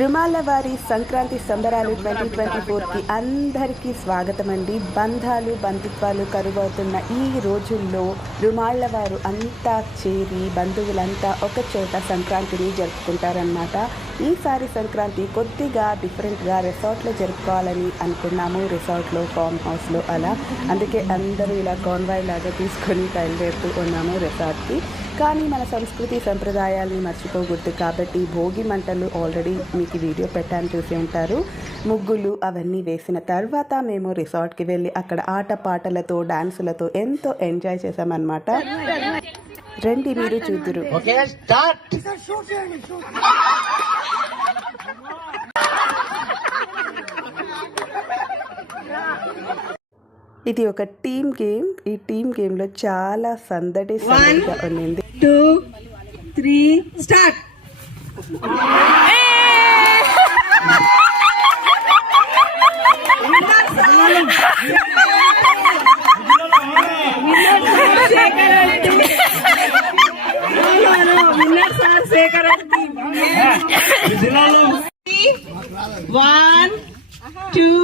రుమాల వారి సంక్రాంతి సంబరాలు 2024కి అందరికీ స్వాగతం అండి. బంధాలు బంధుత్వాలు కరువవుతున్న ఈ రోజుల్లో రుమాళ్ళ వారు అంతా చేరి బంధువులంతా ఒక చోట సంక్రాంతిని జరుపుకుంటారన్నమాట. ఈసారి సంక్రాంతి కొద్దిగా డిఫరెంట్గా రిసార్ట్లో జరుపుకోవాలని అనుకున్నాము. రిసార్ట్లో, ఫామ్ హౌస్లో అలా. అందుకే అందరూ ఇలా కాన్వాయ్ లాగా తీసుకొని బయలుదేరుతూ ఉన్నాము రిసార్ట్కి. కానీ మన సంస్కృతి సంప్రదాయాల్ని మర్చిపోకూడదు కాబట్టి భోగి మంటలు ఆల్రెడీ మీకు వీడియో పెట్టాను, చూసి ఉంటారు. ముగ్గులు అవన్నీ వేసిన తర్వాత మేము రిసార్ట్కి వెళ్ళి అక్కడ ఆటపాటలతో డాన్సులతో ఎంతో ఎంజాయ్ చేసామన్నమాట. రండి మీరు చూద్దురు. ఇది ఒక టీమ్ గేమ్. ఈ టీమ్ గేమ్లో చాలా సందడిగా ఉన్నింది. 2, 3 స్టార్ట్. One, two.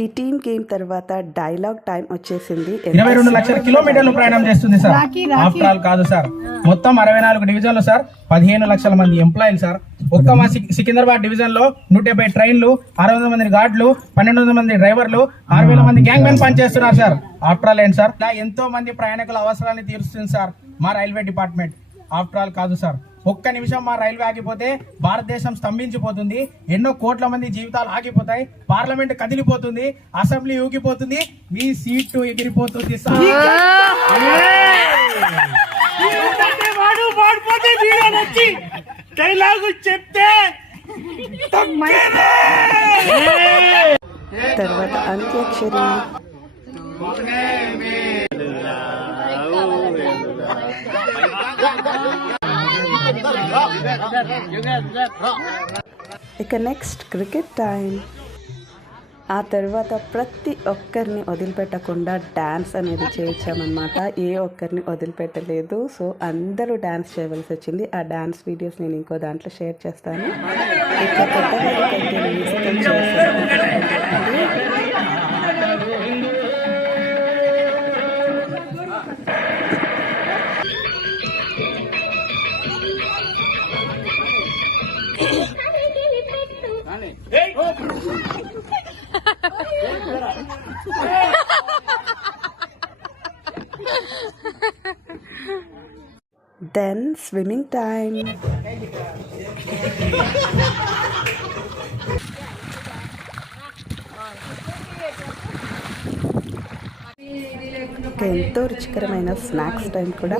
ఈ టీమ్ గేమ్ తర్వాత డైలాగ్ టైం వచ్చేసింది. 22 లక్షల కిలోమీటర్లు ప్రయాణం చేస్తుంది సార్. ఆఫ్టర్ ఆల్ కాదు సార్, మొత్తం 64 డివిజన్లు సార్, 15 లక్షల మంది ఎంప్లాయీలు సార్. ఒక్క మా సికింద్రాబాద్ డివిజన్ లో 170 ట్రైన్లు, 600 మంది గార్డులు, 1200 మంది డ్రైవర్లు, 6000 మంది గ్యాంగ్ మెన్ పనిచేస్తున్నారు సార్. ఆఫ్టర్ ఆల్ ఏంటి సార్, ఎంతో మంది ప్రయాణికుల అవసరాన్ని తీరుస్తుంది సార్ మా రైల్వే డిపార్ట్మెంట్. ఆఫ్టర్ ఆల్ కాదు సార్, ఒక్క నిమిషం మా రైల్వే ఆగిపోతే భారతదేశం స్తంభించిపోతుంది, ఎన్నో కోట్ల మంది జీవితాలు ఆగిపోతాయి, పార్లమెంట్ కదిలిపోతుంది, అసెంబ్లీ ఊగిపోతుంది, మీ సీటు ఎగిరిపోతుంది సార్. తర్వాత అంత్యాక్షరి. ఇక నెక్స్ట్ క్రికెట్ టైం. ఆ తర్వాత ప్రతి ఒక్కరిని వదిలిపెట్టకుండా డ్యాన్స్ అనేది చేయించామన్నమాట. ఏ ఒక్కరిని వదిలిపెట్టలేదు. సో అందరూ డ్యాన్స్ చేయవలసి వచ్చింది. ఆ డ్యాన్స్ వీడియోస్ నేను ఇంకో దాంట్లో షేర్ చేస్తాను. ఇక పెద్దవారికైతే మ్యూజికల్ చేస్తాను. Then swimming time. ఎంతో రుచికరమైన స్నాక్స్ టైం కూడా.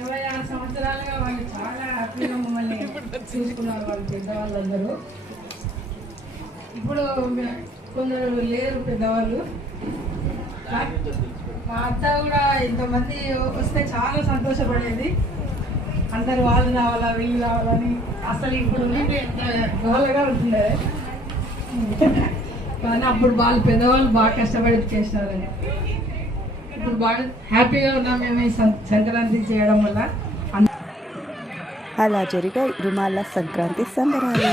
26 సంవత్సరాలుగా వాళ్ళు చాలా హ్యాపీగా మమ్మల్ని చూసుకున్నారు వాళ్ళు పెద్దవాళ్ళందరూ. ఇప్పుడు కొందరు లేరు పెద్దవాళ్ళు. మా అత్త కూడా ఇంతమంది వస్తే చాలా సంతోషపడేది. అందరు వాళ్ళు రావాలా వీళ్ళు రావాలని. అసలు ఇప్పుడు గోలగా ఉంటుండే, కానీ అప్పుడు వాళ్ళు పెద్దవాళ్ళు బాగా కష్టపడి చేసినారని. ఇప్పుడు బాగా హ్యాపీగా ఉన్నాం మేము ఈ సంక్రాంతి చేయడం వల్ల. అలా జరిగాయి రుమాల సంక్రాంతి సంబరాలు.